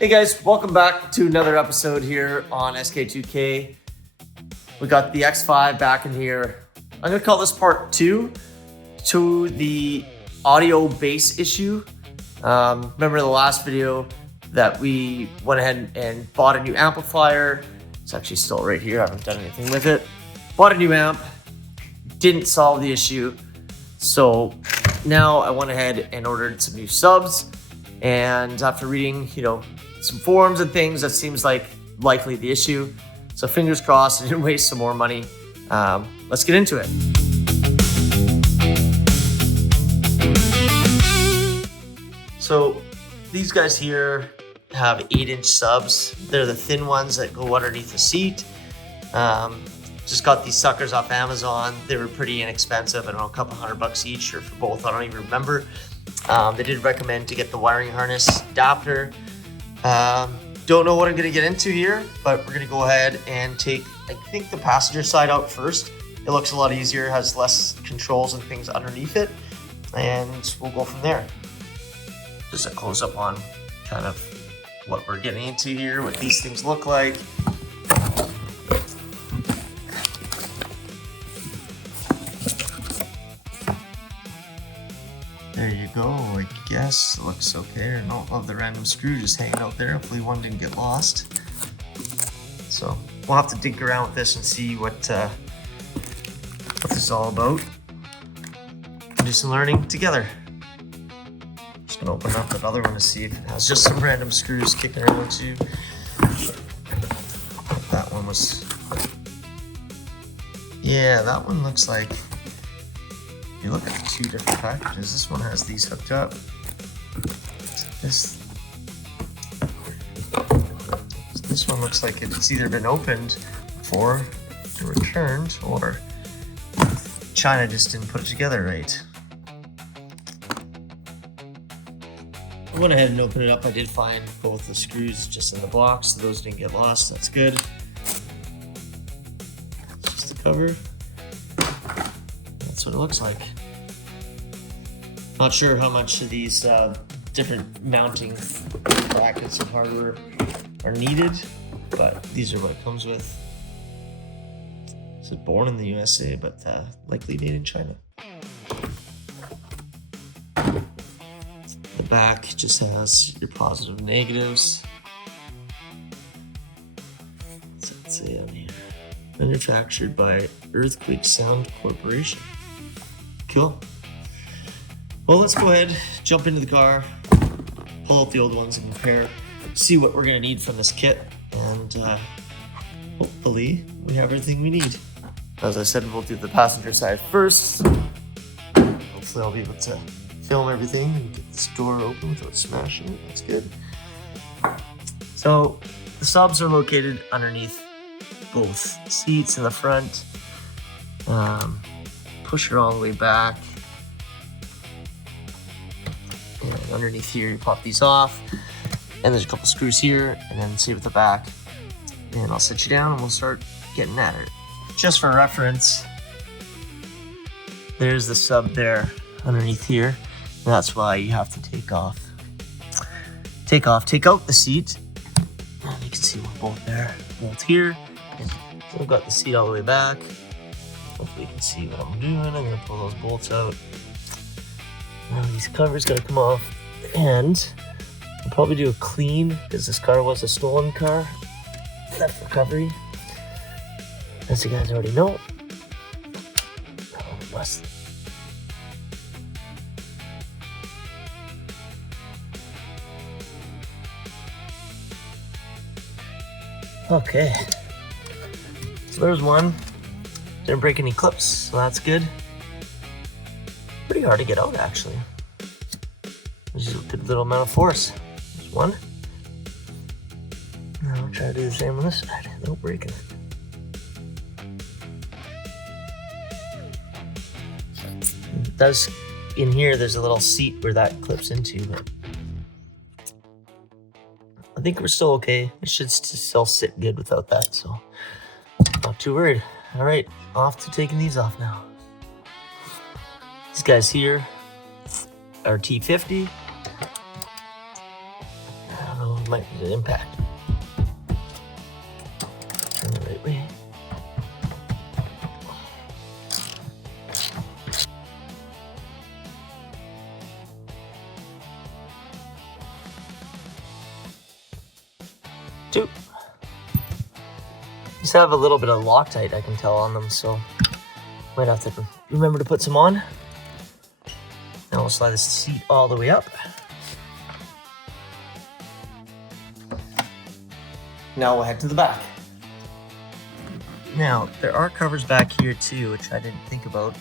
Hey guys, welcome back to another episode here on SK2K. We got the X5 back in here. I'm gonna call this part 2 to the audio bass issue. Remember the last video that we went ahead and bought a new amplifier. It's actually still right here, I haven't done anything with it. Bought a new amp, didn't solve the issue. So now I went ahead and ordered some new subs. And after reading, some forums and things, that seems like likely the issue. So fingers crossed, I didn't waste some more money. Let's get into it. So these guys here have 8-inch subs. They're the thin ones that go underneath the seat. Just got these suckers off Amazon. They were pretty inexpensive. I don't know, a couple $100 each or for both. I don't even remember. They did recommend to get the wiring harness adapter. Don't know what I'm gonna get into here, but we're gonna go ahead and take, I think, the passenger side out first. It looks a lot easier, has less controls and things underneath it, and we'll go from there. Just a close up on kind of what we're getting into here, what these things look like. There you go, I guess. Looks okay. I don't love the random screw just hanging out there. Hopefully one didn't get lost. So we'll have to dig around with this and see what this is all about. Do some learning together. Just gonna open up that other one to see if it has just some random screws kicking around too. That one was... Yeah, that one looks like... You look at the two different packages. This one has these hooked up. This one looks like it's either been opened before and returned, or China just didn't put it together right. I went ahead and opened it up. I did find both the screws just in the box, so those didn't get lost. That's good. Just the cover. That's what it looks like. Not sure how much of these different mounting brackets and hardware are needed, but these are what it comes with. It's born in the USA, but likely made in China. The back just has your positive and negatives. What's that say on here? Manufactured by Earthquake Sound Corporation. Cool. Well, let's go ahead, jump into the car, pull out the old ones and compare, see what we're gonna need from this kit, and hopefully we have everything we need. As I said, we'll do the passenger side first. Hopefully I'll be able to film everything and get this door open without smashing it. That's good. So the subs are located underneath both seats in the front. Push her all the way back. And underneath here, you pop these off. And there's a couple screws here, and then same with the back. And I'll sit you down and we'll start getting at it. Just for reference, there's the sub there underneath here. And that's why you have to take out the seat. And you can see we're both there, both here. And we've got the seat all the way back. Hopefully you can see what I'm doing. I'm gonna pull those bolts out. Now these covers gotta come off, and I'll probably do a clean because this car was a stolen car. Theft recovery, as you guys already know. Okay, so there's one. Didn't break any clips, so that's good. Pretty hard to get out, actually. There's a good little amount of force. There's one. Now I'll try to do the same on this side. No breaking it. It does, in here, there's a little seat where that clips into, but I think we're still okay. It should still sit good without that, so not too worried. All right, off to taking these off now. These guys here are T50. I don't know Might need an impact. Turn the right way. Two. These have a little bit of Loctite, I can tell on them, so might have to remember to put some on. Now we'll slide this seat all the way up. Now we'll head to the back. Now, there are covers back here too, which I didn't think about.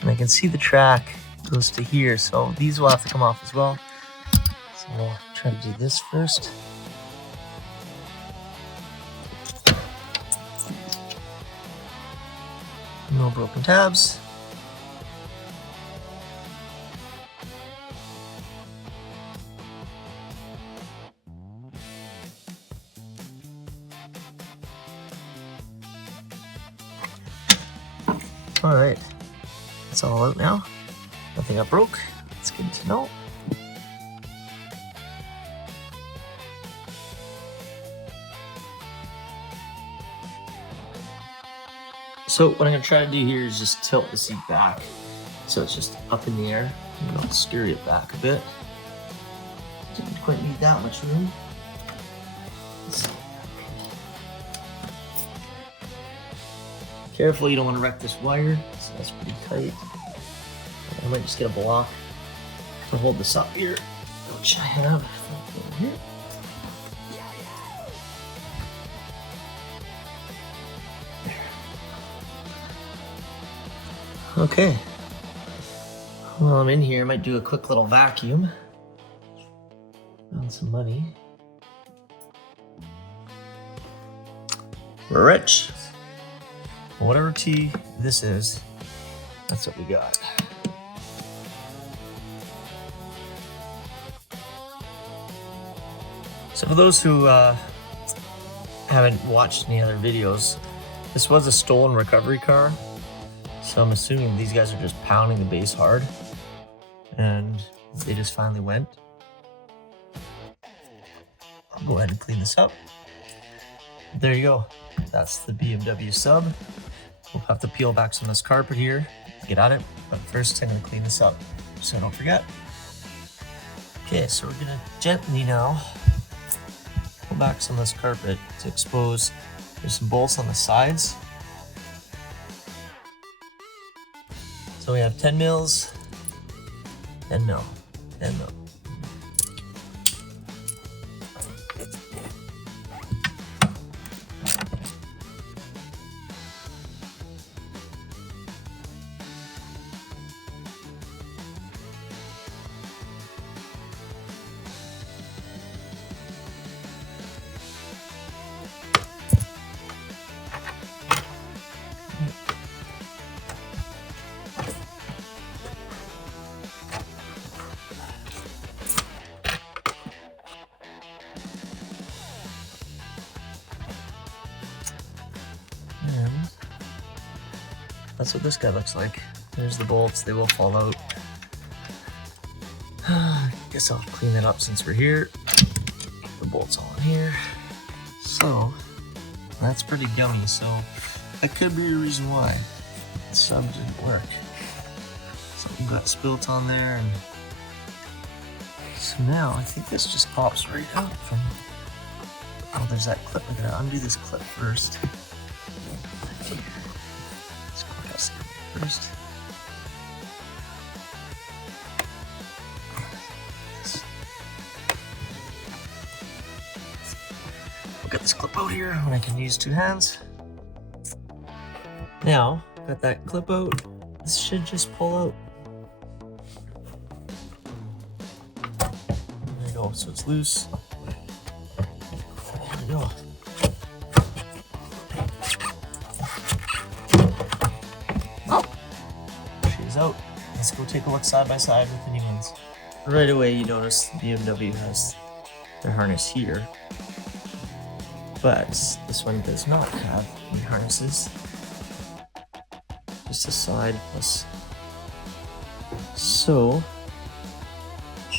And I can see the track goes to here, so these will have to come off as well. So we'll try to do this first. No broken tabs. All right, it's all out now. Nothing got broke. It's good to know. So what I'm gonna try to do here is just tilt the seat back so it's just up in the air. I'm gonna scurry it back a bit. Didn't quite need that much room. Careful, you don't want to wreck this wire, so that's pretty tight. I might just get a block to hold this up here, which I have over here. Okay. While I'm in here, I might do a quick little vacuum. Found some money. We're rich. Whatever tea this is, that's what we got. So for those who haven't watched any other videos, this was a stolen recovery car. So I'm assuming these guys are just pounding the base hard and they just finally went. I'll go ahead and clean this up. There you go. That's the BMW sub. We'll have to peel back some of this carpet here to get at it, but first I'm gonna clean this up so I don't forget. Okay, so we're gonna gently now pull back some of this carpet to expose. There's some bolts on the sides. So we have 10 mils, 10 mil, 10 mil. And that's what this guy looks like. There's the bolts, they will fall out. Guess I'll clean that up since we're here. The bolts all in here. So, that's pretty gummy, so that could be a reason why the sub didn't work. Something got spilt on there, and so now I think this just pops right out from, oh, there's that clip. I'm gonna undo this clip first. Let's go past it first. We'll get this clip out here when I can use two hands. Now, got that clip out. This should just pull out. There you go, so it's loose. There we go. She's out. Let's go take a look side by side with the new ones. Right away, you notice the BMW has their harness here, but this one does not have any harnesses. Just a side plus. So,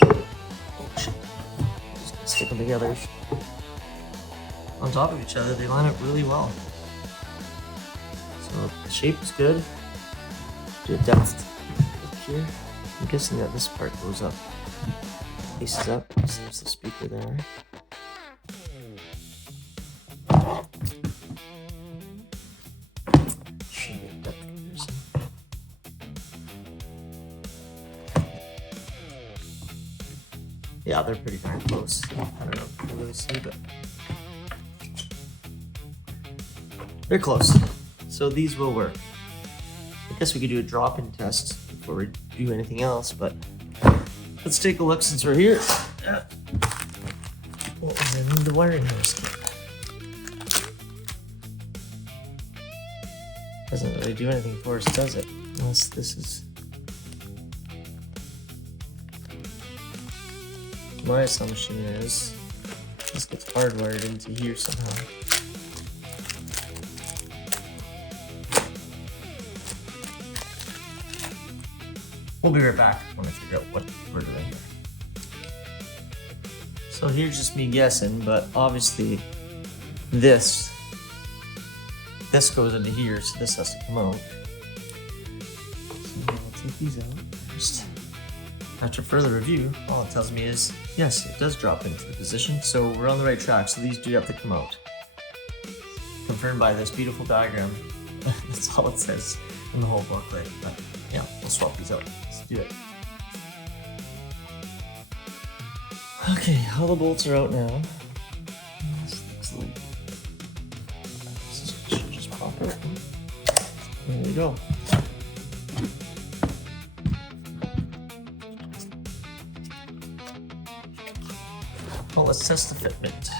oh shit. stick them together on top of each other. They line up really well. So the shape is good. Do a depth up here. I'm guessing that this part goes up, faces up. So there's the speaker there. Yeah, they're pretty darn close. I don't know if you can really see, but they're close. So these will work. I guess we could do a drop-in test before we do anything else, but let's take a look since we're here. Oh, I need the wiring harness kit. Doesn't really do anything for us, does it? Unless this is... My assumption is this gets hardwired into here somehow. We'll be right back when I figure out what we're doing here. So here's just me guessing, but obviously this goes into here, so this has to come out. So I'll take these out first. After further review, all it tells me is, yes, it does drop into the position, so we're on the right track, so these do have to come out. Confirmed by this beautiful diagram. That's all it says in the whole booklet, but yeah, we'll swap these out. Let's do it. Okay, all the bolts are out now. This looks like... This should just pop out. There we go. Well, let's test the fitment.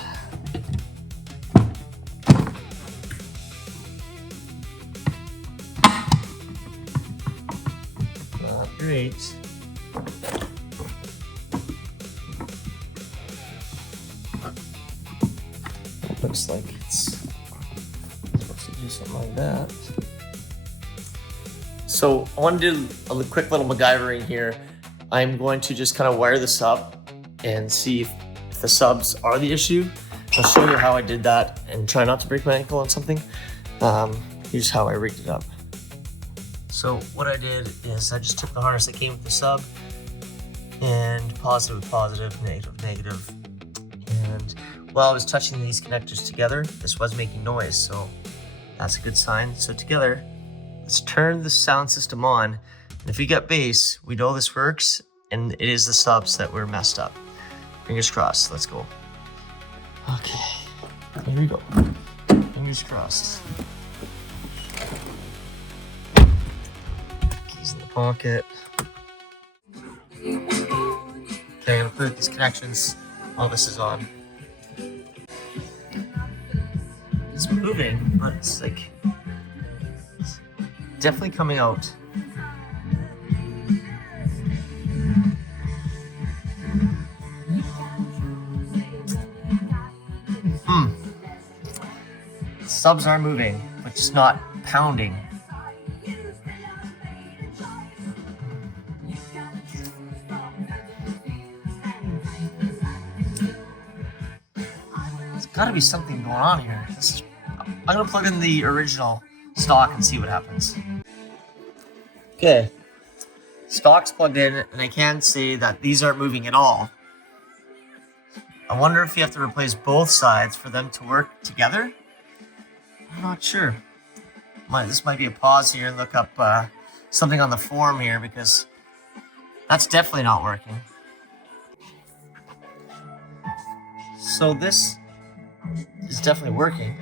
Not great. Looks like it's supposed to do something like that. So I want to do a quick little MacGyvering here. I'm going to just kind of wire this up and see if the subs are the issue. I'll show you how I did that and try not to break my ankle on something. Here's how I rigged it up. So what I did is I just took the harness that came with the sub and positive with positive, negative with negative. And while I was touching these connectors together, this was making noise, so that's a good sign. So together, let's turn the sound system on. And if we get bass, we know this works, and it is the subs that were messed up. Fingers crossed, let's go. Okay, here we go. Fingers crossed. Keys in the pocket. Okay, I'm gonna put these connections. All this is on. It's moving, but it's like, it's definitely coming out. Subs are moving, but just not pounding. There's gotta be something going on here. I'm gonna plug in the original stock and see what happens. Okay, stock's plugged in, and I can see that these aren't moving at all. I wonder if you have to replace both sides for them to work together. I'm not sure. This might be a pause here and look up something on the forum here, because that's definitely not working. So this is definitely working.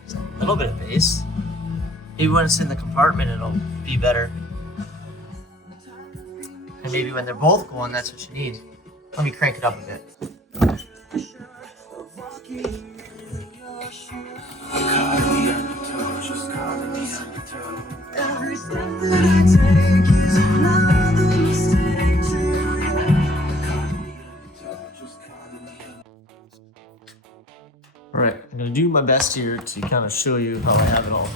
There's a little bit of bass. Maybe when it's in the compartment it'll be better. And maybe when they're both going, that's what you need. Let me crank it up a bit. Alright, I'm going to do my best here to kind of show you how I have it all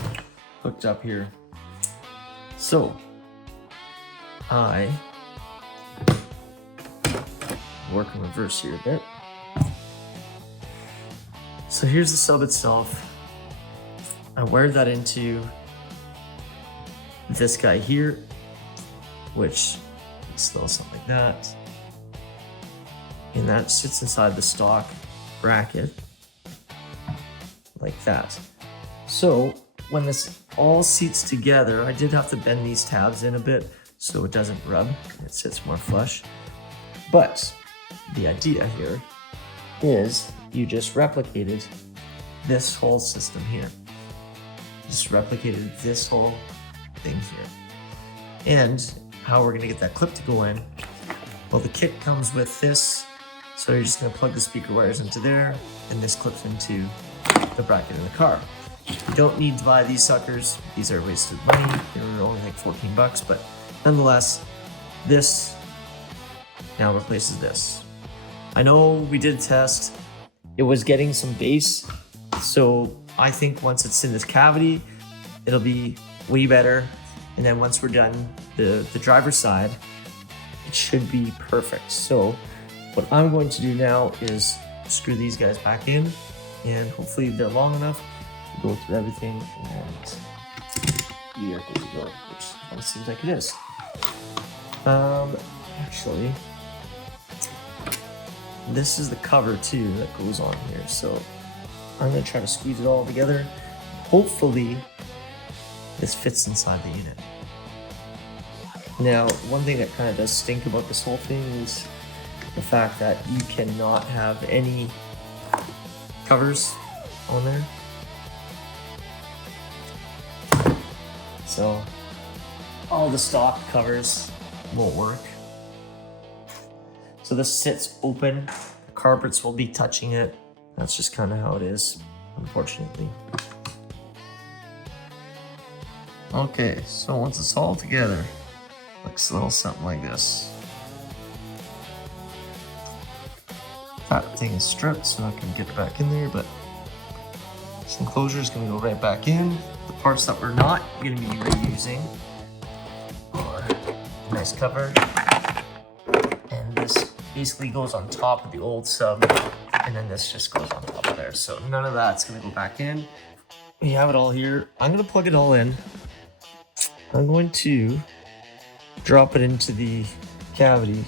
hooked up here. So, I work in reverse here a bit. So here's the sub itself. I wired that into this guy here, which is little something like that. And that sits inside the stock bracket like that. So when this all seats together, I did have to bend these tabs in a bit so it doesn't rub, it sits more flush. But the idea here is you just replicated this whole system here. Just replicated this whole thing here. And how we're gonna get that clip to go in, well, the kit comes with this. So you're just gonna plug the speaker wires into there, and this clips into the bracket in the car. You don't need to buy these suckers. These are wasted money. They were only like 14 bucks, but nonetheless, this now replaces this. I know we did a test. It was getting some bass. So I think once it's in this cavity, it'll be way better. And then once we're done the driver's side, it should be perfect. So what I'm going to do now is screw these guys back in, and hopefully they're long enough to go through everything, and we are good to go, which kind of seems like it is. Actually, this is the cover too that goes on here, so I'm gonna try to squeeze it all together. Hopefully this fits inside the unit. Now, one thing that kind of does stink about this whole thing is the fact that you cannot have any covers on there. So all the stock covers won't work. So this sits open, the carpets will be touching it. That's just kind of how it is, unfortunately. Okay, so once it's all together, looks a little something like this. That thing is stripped, so I can get it back in there, but this enclosure is going to go right back in. The parts that we're not going to be reusing are a nice cover, and this basically goes on top of the old sub, and then this just goes on top of there. So none of that's going to go back in. We have it all here. I'm going to plug it all in. I'm going to drop it into the cavity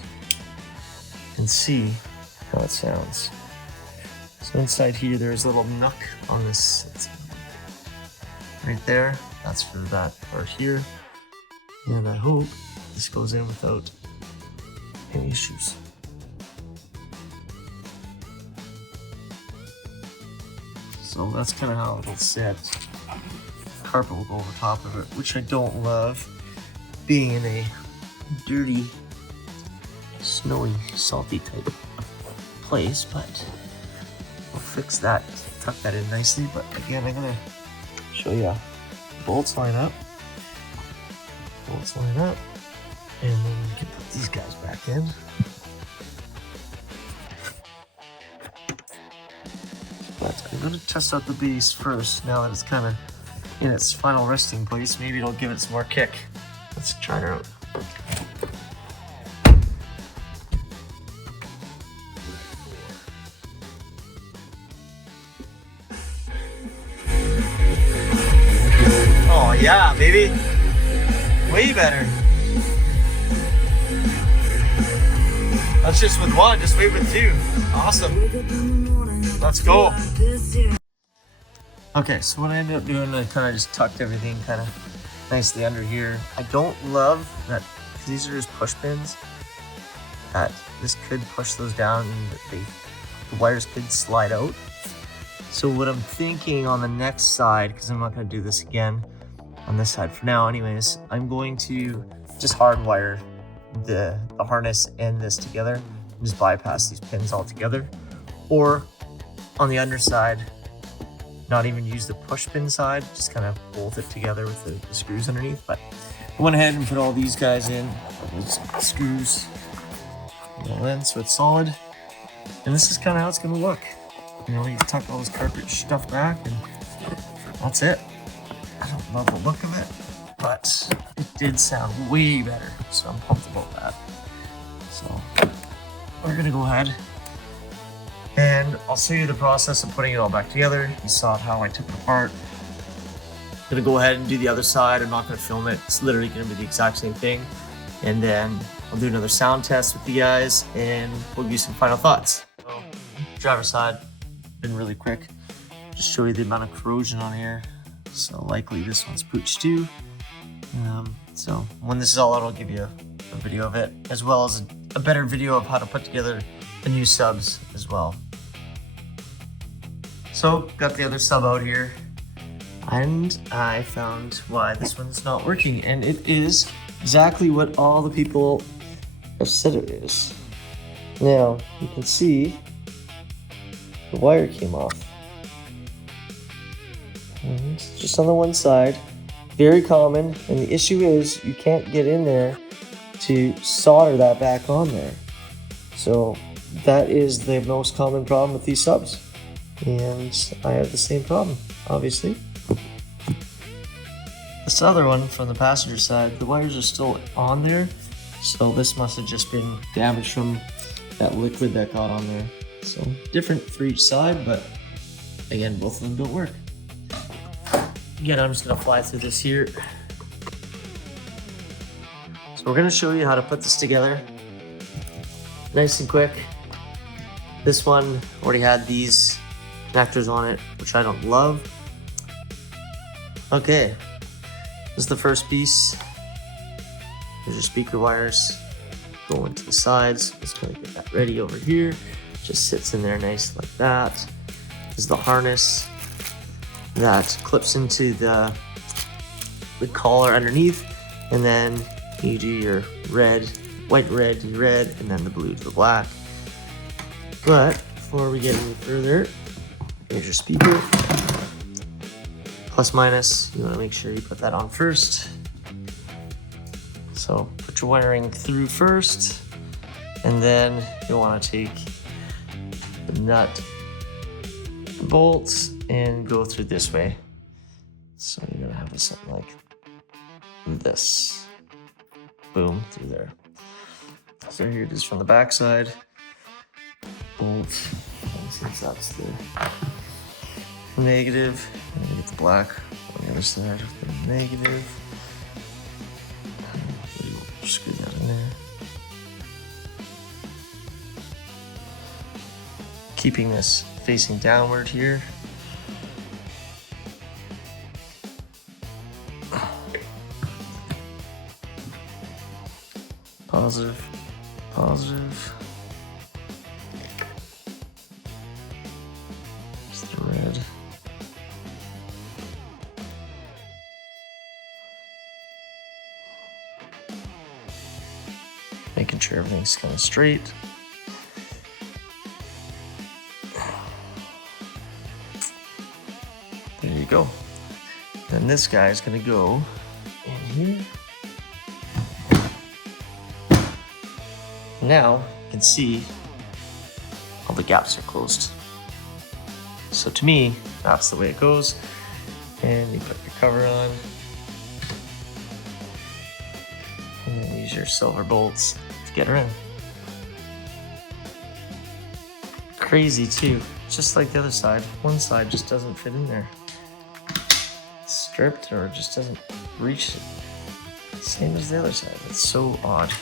and see how it sounds. So inside here, there's a little nook on this right there. That's for that part here. And I hope this goes in without any issues. So that's kind of how it'll sit. Carpet will go over top of it, which I don't love, being in a dirty, snowy, salty type place, but we'll fix that, tuck that in nicely. But again, I'm gonna show you bolts line up, and then we can put these guys back in. But I'm gonna test out the base first, now that it's kind of in its final resting place. Maybe it'll give it some more kick. Let's try it out. Oh yeah, baby. Way better. That's just with one, just wait with two. Awesome. Let's go. Okay, so what I ended up doing, I kind of just tucked everything kind of nicely under here. I don't love that these are just push pins, that this could push those down and the wires could slide out. So what I'm thinking on the next side, because I'm not going to do this again on this side for now anyways, I'm going to just hardwire the harness and this together and just bypass these pins altogether. Or on the underside, not even use the push pin side, just kind of bolt it together with the screws underneath. But I went ahead and put all these guys in, those screws all in, so it's solid. And this is kind of how it's going to look. You know, you tuck all this carpet stuff back, and that's it. I don't love the look of it, but it did sound way better, so I'm pumped about that. So, we're gonna go ahead and I'll show you the process of putting it all back together. You saw how I took it apart. I'm gonna go ahead and do the other side. I'm not gonna film it. It's literally gonna be the exact same thing. And then I'll do another sound test with you guys and we'll give you some final thoughts. So, driver's side, been really quick. Just show you the amount of corrosion on here. So likely this one's pooched too. So when this is all out, I'll give you a video of it, as well as a better video of how to put together the new subs as well. So got the other sub out here, and I found why this one's not working, and it is exactly what all the people have said it is. Now you can see the wire came off, and just on the one side. Very common, and the issue is you can't get in there to solder that back on there. So that is the most common problem with these subs, and I have the same problem, obviously. This other one from the passenger side, the wires are still on there, so this must have just been damaged from that liquid that got on there. So different for each side, but again, both of them don't work. Again, I'm just gonna fly through this here. So we're gonna show you how to put this together. Nice and quick. This one already had these connectors on it, which I don't love. Okay, this is the first piece. There's your speaker wires going to the sides. Just gonna get that ready over here. Just sits in there nice like that. This is the harness that clips into the collar underneath, and then you do your red, white, red to red, and then the blue to the black. But before we get any further, here's your speaker. Plus minus, you want to make sure you put that on first. So put your wiring through first, and then you'll want to take the nut, the bolts, and go through this way. So you're gonna have something like this. Boom, through there. So here it is from the back side. Bolt, and since that's the negative, I'm gonna get the black on the other side of the negative. Screw that in there. Keeping this facing downward here. Positive, positive. It's the red. Making sure everything's kind of straight. There you go. Then this guy is going to go in here. Now you can see all the gaps are closed. So to me, that's the way it goes. And you put your cover on. And then use your silver bolts to get her in. Crazy too, just like the other side. One side just doesn't fit in there. It's stripped or it just doesn't reach it. Same as the other side. It's so odd.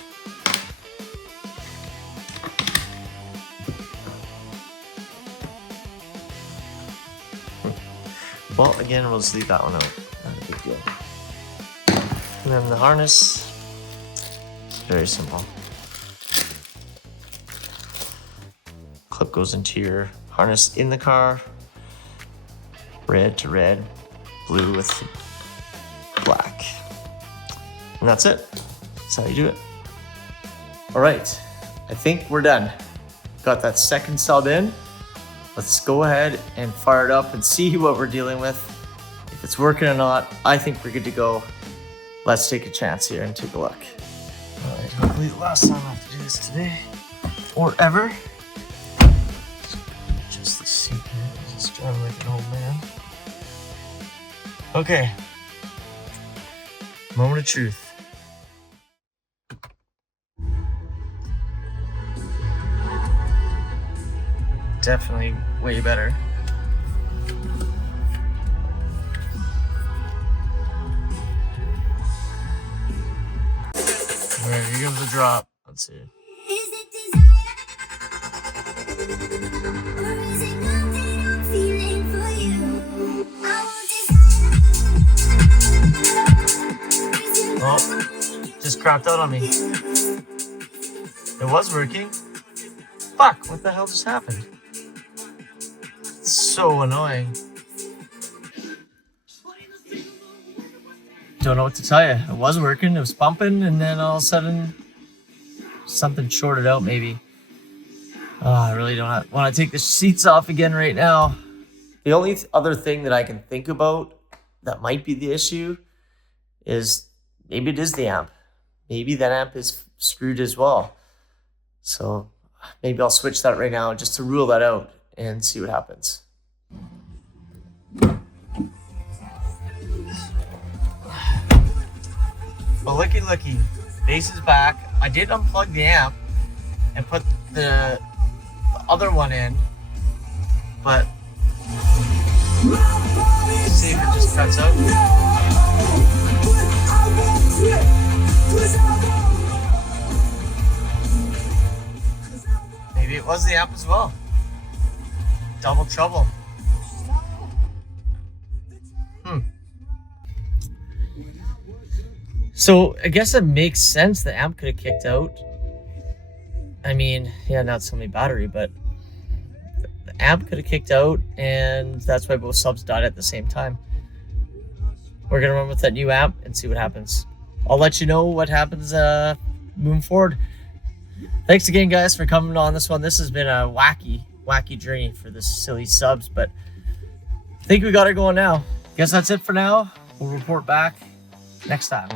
Well, again, we'll just leave that one out. Not a big deal. And then the harness, very simple. Clip goes into your harness in the car. Red to red, blue with black. And that's it. That's how you do it. All right, I think we're done. Got that second sub in. Let's go ahead and fire it up and see what we're dealing with. If it's working or not, I think we're good to go. Let's take a chance here and take a look. All right, hopefully the last time I have to do this today or ever. Just the seat here, just driving like an old man. Okay, moment of truth. Definitely way better. Alright, here comes the drop. Let's see. Oh, just crapped out on me. It was working. Fuck, what the hell just happened? It's so annoying. Don't know what to tell you. It was working, it was pumping, and then all of a sudden something shorted out maybe. Oh, I really don't want to take the seats off again right now. The only other thing that I can think about that might be the issue is maybe it is the amp. Maybe that amp is screwed as well. So maybe I'll switch that right now just to rule that out and see what happens. Well, looky, bass is back. I did unplug the amp and put the other one in, but see if it just cuts out. Maybe it was the amp as well. Double trouble. So I guess it makes sense the amp could have kicked out. I mean, yeah, not so many battery, but the amp could have kicked out, and that's why both subs died at the same time. We're gonna run with that new amp and see what happens. I'll let you know what happens moving forward. Thanks again, guys, for coming on this one. This has been a wacky journey for this silly subs, but I think we got it going now. Guess that's it for now. We'll report back next time.